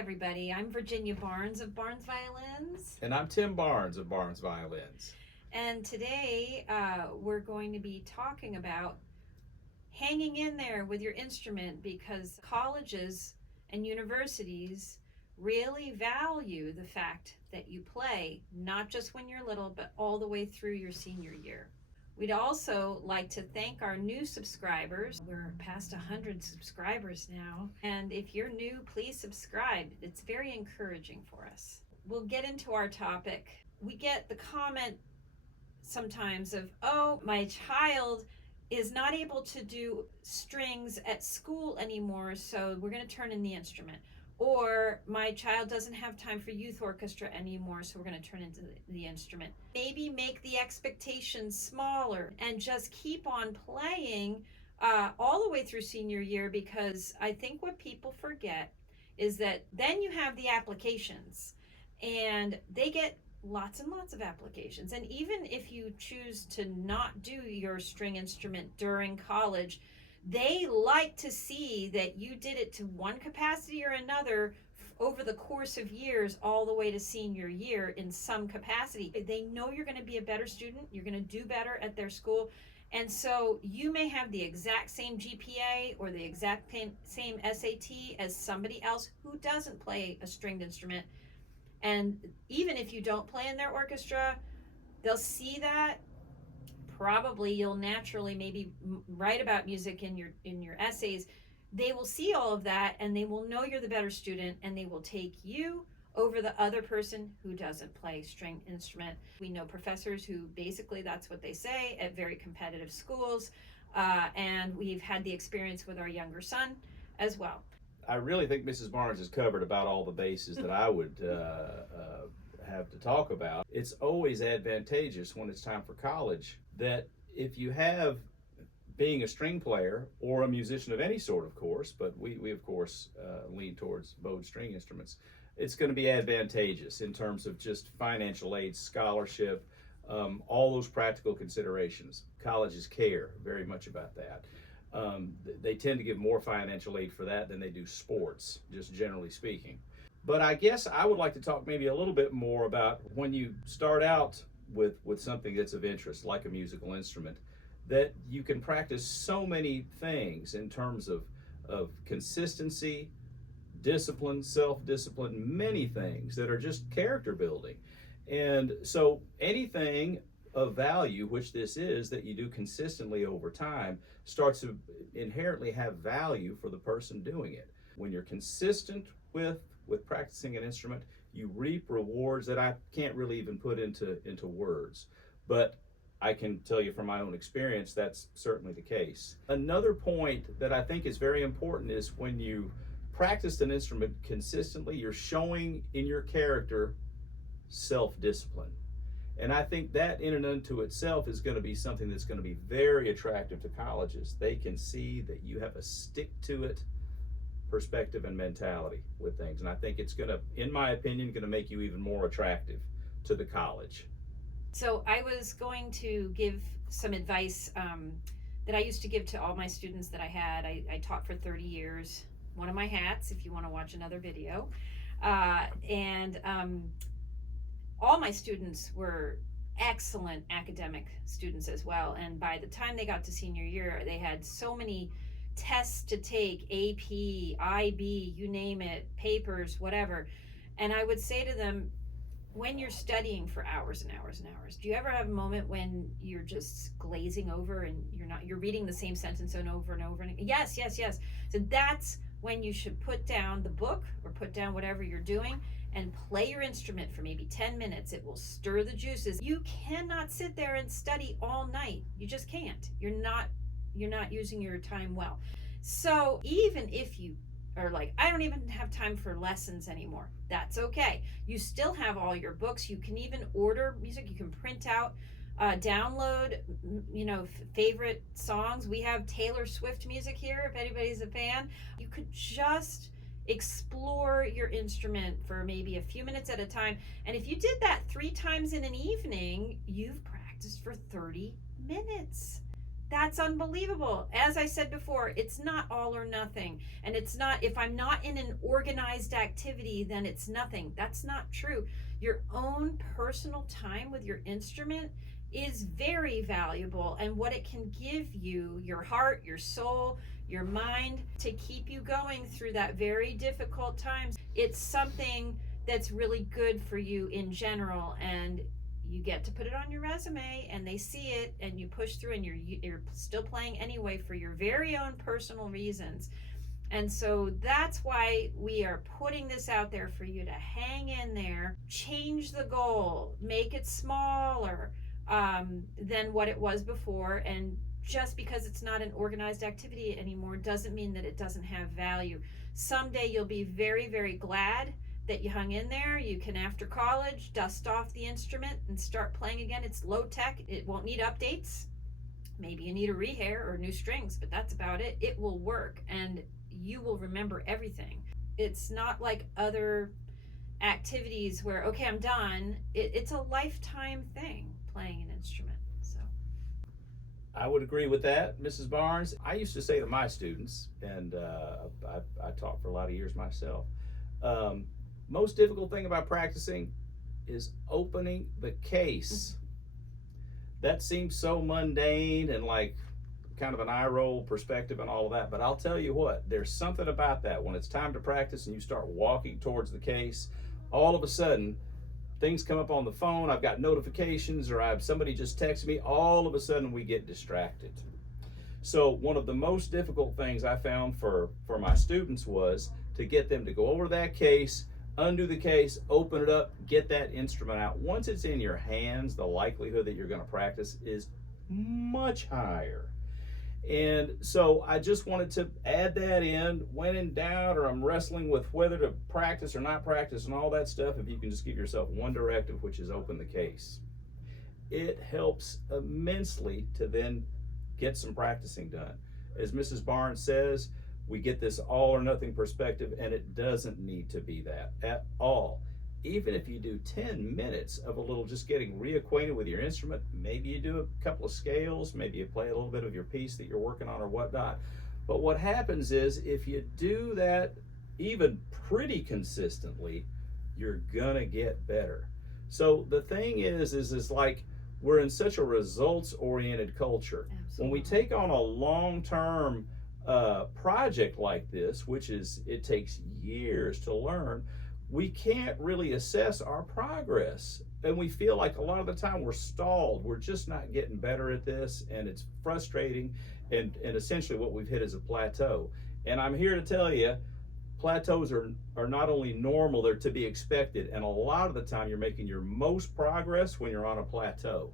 everybody. I'm Virginia Barnes of Barnes Violins. And I'm Tim Barnes of Barnes Violins. And today we're going to be talking about hanging in there with your instrument because colleges and universities really value the fact that you play, not just when you're little, but all the way through your senior year. We'd also like to thank our new subscribers. We're past 100 subscribers now. And if you're new, please subscribe. It's very encouraging for us. We'll get into our topic. We get the comment sometimes of, oh, my child is not able to do strings at school anymore, so we're going to turn in the instrument. Or my child doesn't have time for youth orchestra anymore, so we're going to turn into the instrument. Maybe make the expectations smaller and just keep on playing all the way through senior year, because I think what people forget is that then you have the applications and they get lots and lots of applications. And even if you choose to not do your string instrument during college, they like to see that you did it to one capacity or another over the course of years, all the way to senior year in some capacity. They know you're going to be a better student, you're going to do better at their school. And so you may have the exact same GPA or the exact same SAT as somebody else who doesn't play a stringed instrument. And even if you don't play in their orchestra, they'll see that. Probably you'll naturally maybe write about music in your essays. They will see all of that and they will know you're the better student, and they will take you over the other person who doesn't play string instrument. We know professors who basically that's what they say at very competitive schools, and we've had the experience with our younger son as well. I really think Mrs. Barnes has covered about all the bases that I would have to talk about. It's always advantageous when it's time for college that if you have, being a string player or a musician of any sort, of course, but we of course lean towards bowed string instruments, it's going to be advantageous in terms of just financial aid, scholarship, all those practical considerations. Colleges care very much about that. They tend to give more financial aid for that than they do sports, just generally speaking. But I guess I would like to talk maybe a little bit more about when you start out with something that's of interest, like a musical instrument, that you can practice so many things in terms of consistency, discipline, self-discipline, many things that are just character building. And so anything of value, which this is, that you do consistently over time, starts to inherently have value for the person doing it. When you're consistent with practicing an instrument, you reap rewards that I can't really even put into words. But I can tell you from my own experience, that's certainly the case. Another point that I think is very important is when you practice an instrument consistently, you're showing in your character self-discipline. And I think that in and unto itself is going to be something that's going to be very attractive to colleges. They can see that you have a stick-to-it perspective and mentality with things. And I think it's going to, in my opinion, going to make you even more attractive to the college. So I was going to give some advice that I used to give to all my students that I had. I taught for 30 years. One of my hats, if you want to watch another video. All my students were excellent academic students as well. And by the time they got to senior year, they had so many tests to take, AP, IB, you name it, papers, whatever. And I would say to them, when you're studying for hours and hours and hours, do you ever have a moment when you're just glazing over and you're reading the same sentence over and over? Yes. So that's when you should put down the book or put down whatever you're doing and play your instrument for maybe 10 minutes. It will stir the juices. You cannot sit there and study all night. You just can't. You're not using your time well. So even if you are like, I don't even have time for lessons anymore, that's okay. You still have all your books. You can even order music. You can print out, download, favorite songs. We have Taylor Swift music here, if anybody's a fan. You could just explore your instrument for maybe a few minutes at a time. And if you did that 3 times in an evening, you've practiced for 30 minutes. That's unbelievable. As I said before, it's not all or nothing. And it's not, if I'm not in an organized activity, then it's nothing. That's not true. Your own personal time with your instrument is very valuable, and what it can give you, your heart, your soul, your mind, to keep you going through that very difficult times. It's something that's really good for you in general, and you get to put it on your resume and they see it, and you push through, and you're still playing anyway for your very own personal reasons. And so that's why we are putting this out there for you to hang in there, change the goal, make it smaller than what it was before. And just because it's not an organized activity anymore doesn't mean that it doesn't have value. Someday you'll be very, very glad that you hung in there. You can, after college, dust off the instrument and start playing again. It's low tech. It won't need updates. Maybe you need a rehair or new strings, but that's about it. It will work, and you will remember everything. It's not like other activities where, okay, I'm done. It's a lifetime thing, playing an instrument. So I would agree with that, Mrs. Barnes. I used to say to my students, and I taught for a lot of years myself, most difficult thing about practicing is opening the case. That seems so mundane and like kind of an eye roll perspective and all of that, but I'll tell you what, there's something about that. When it's time to practice and you start walking towards the case, all of a sudden things come up on the phone, I've got notifications, or somebody just texted me, all of a sudden we get distracted. So one of the most difficult things I found for my students was to get them to go over that case, undo the case, open it up, get that instrument out. Once it's in your hands, the likelihood that you're going to practice is much higher. And so I just wanted to add that in. When in doubt, or I'm wrestling with whether to practice or not practice and all that stuff, if you can just give yourself one directive, which is open the case. It helps immensely to then get some practicing done. As Mrs. Barnes says, we get this all or nothing perspective, and it doesn't need to be that at all. Even if you do 10 minutes of a little just getting reacquainted with your instrument, maybe you do a couple of scales, maybe you play a little bit of your piece that you're working on or whatnot. But what happens is, if you do that even pretty consistently, you're gonna get better. So the thing is like, we're in such a results-oriented culture. absolutely. When we take on a long-term project like this, which is, it takes years to learn, we can't really assess our progress. And we feel like a lot of the time we're stalled. We're just not getting better at this, and it's frustrating. And essentially what we've hit is a plateau. And I'm here to tell you, plateaus are not only normal, they're to be expected. And a lot of the time you're making your most progress when you're on a plateau.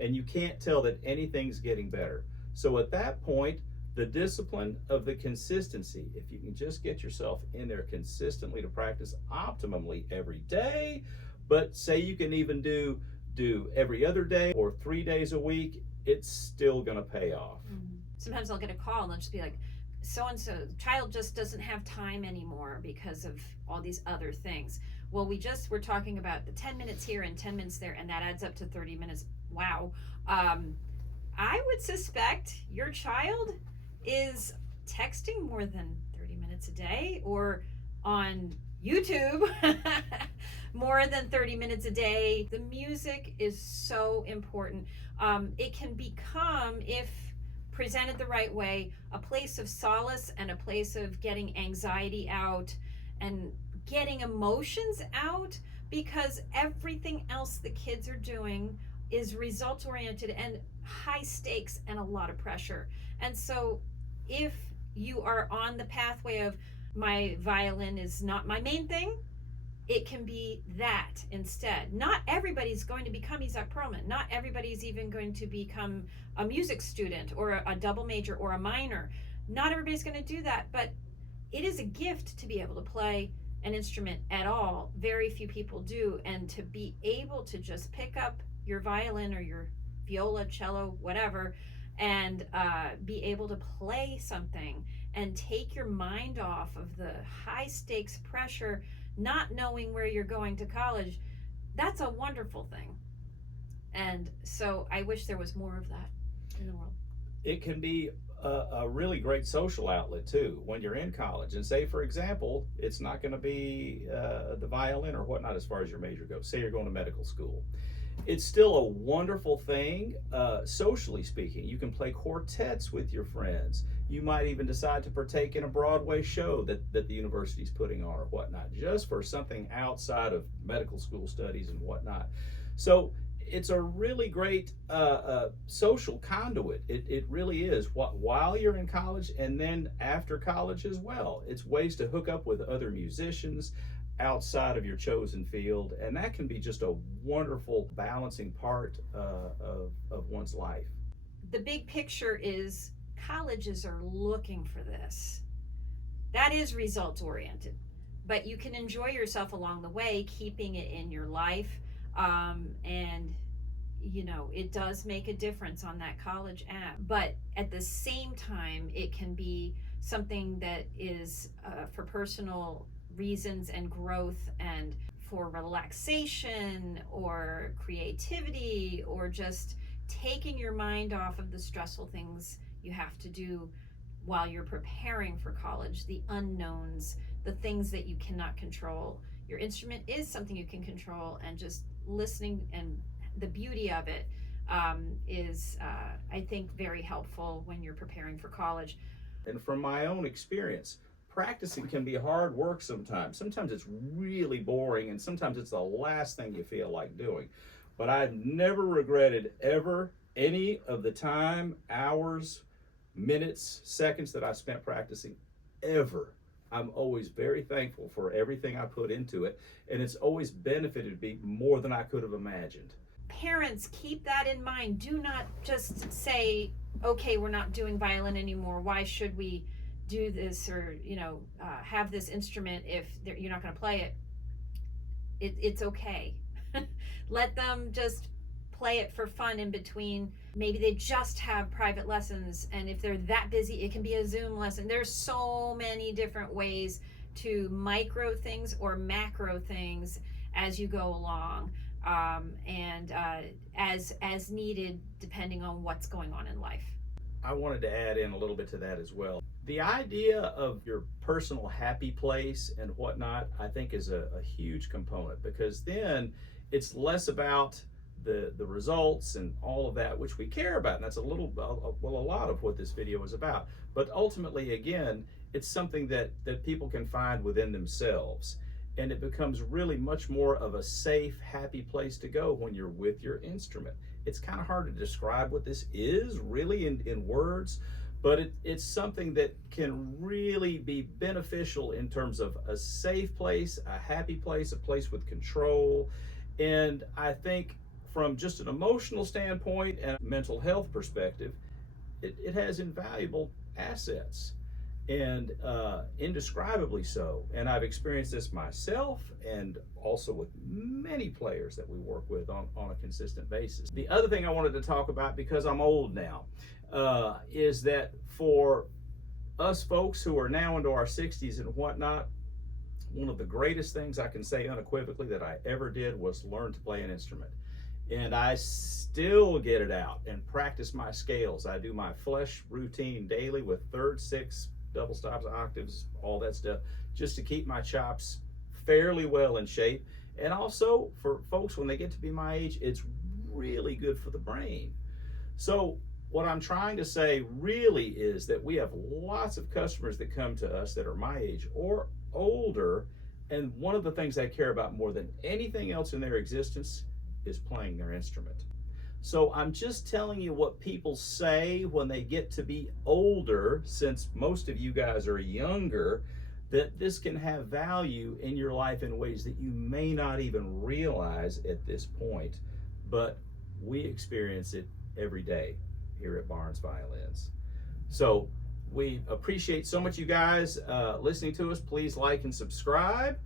And you can't tell that anything's getting better. So at that point, the discipline of the consistency, if you can just get yourself in there consistently to practice optimally every day, but say you can even do every other day or 3 days a week, it's still gonna pay off. Mm-hmm. Sometimes I'll get a call and they'll just be like, so-and-so child just doesn't have time anymore because of all these other things. Well, we're talking about the 10 minutes here and 10 minutes there, and that adds up to 30 minutes. Wow. I would suspect your child is texting more than 30 minutes a day, or on YouTube more than 30 minutes a day. The music is so important. It can become, if presented the right way, a place of solace and a place of getting anxiety out and getting emotions out, because everything else the kids are doing is results oriented and high stakes and a lot of pressure. And so if you are on the pathway of, my violin is not my main thing, it can be that instead. Not everybody's going to become Isaac Perlman. Not everybody's even going to become a music student or a double major or a minor. Not everybody's going to do that, but it is a gift to be able to play an instrument at all. Very few people do. And to be able to just pick up your violin or your viola, cello, whatever, and be able to play something and take your mind off of the high stakes pressure, not knowing where you're going to college, that's a wonderful thing. And so I wish there was more of that in the world. it can be a really great social outlet too when you're in college. And say, for example, it's not going to be the violin or whatnot as far as your major goes. Say you're going to medical school. It's still a wonderful thing, socially speaking. You can play quartets with your friends. You might even decide to partake in a Broadway show that the university's putting on or whatnot, just for something outside of medical school studies and whatnot. So it's a really great social conduit. It really is. While you're in college and then after college as well. It's ways to hook up with other musicians outside of your chosen field, and that can be just a wonderful balancing part of one's life. The big picture is colleges are looking for this. That is results oriented, but you can enjoy yourself along the way, keeping it in your life. And you know, it does make a difference on that college app, but at the same time, it can be something that is for personal reasons and growth, and for relaxation or creativity, or just taking your mind off of the stressful things you have to do while you're preparing for college, the unknowns, the things that you cannot control. Your instrument is something you can control, and just listening and the beauty of it is, I think, very helpful when you're preparing for college. And from my own experience, practicing can be hard work sometimes. Sometimes it's really boring, and sometimes it's the last thing you feel like doing. But I've never regretted ever any of the time, hours, minutes, seconds that I spent practicing, ever. I'm always very thankful for everything I put into it, and it's always benefited me more than I could have imagined. Parents, keep that in mind. Do not just say, okay, we're not doing violin anymore. Why should we do this, or have this instrument if you're not going to play it? It's okay. Let them just play it for fun in between. Maybe they just have private lessons, and if they're that busy, it can be a Zoom lesson. There's so many different ways to micro things or macro things as you go along, and as needed, depending on what's going on in life. I wanted to add in a little bit to that as well. The idea of your personal happy place and whatnot, I think, is a huge component, because then it's less about the results and all of that, which we care about, and that's a lot of what this video is about. But ultimately, again, it's something that people can find within themselves, and it becomes really much more of a safe, happy place to go when you're with your instrument. It's kind of hard to describe what this is really in words, but it's something that can really be beneficial in terms of a safe place, a happy place, a place with control. And I think from just an emotional standpoint and a mental health perspective, it has invaluable assets, and indescribably so. And I've experienced this myself, and also with many players that we work with on a consistent basis. The other thing I wanted to talk about, because I'm old now, is that for us folks who are now into our 60s and whatnot, one of the greatest things I can say unequivocally that I ever did was learn to play an instrument. And I still get it out and practice my scales. I do my flesh routine daily with third, sixth, double stops, octaves, all that stuff, just to keep my chops fairly well in shape. And also for folks when they get to be my age, it's really good for the brain. So what I'm trying to say really is that we have lots of customers that come to us that are my age or older, and one of the things they care about more than anything else in their existence is playing their instrument. So I'm just telling you what people say when they get to be older, since most of you guys are younger, that this can have value in your life in ways that you may not even realize at this point, but we experience it every day here at Barnes Violins. So we appreciate so much you guys listening to us. Please like and subscribe,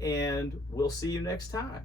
and we'll see you next time.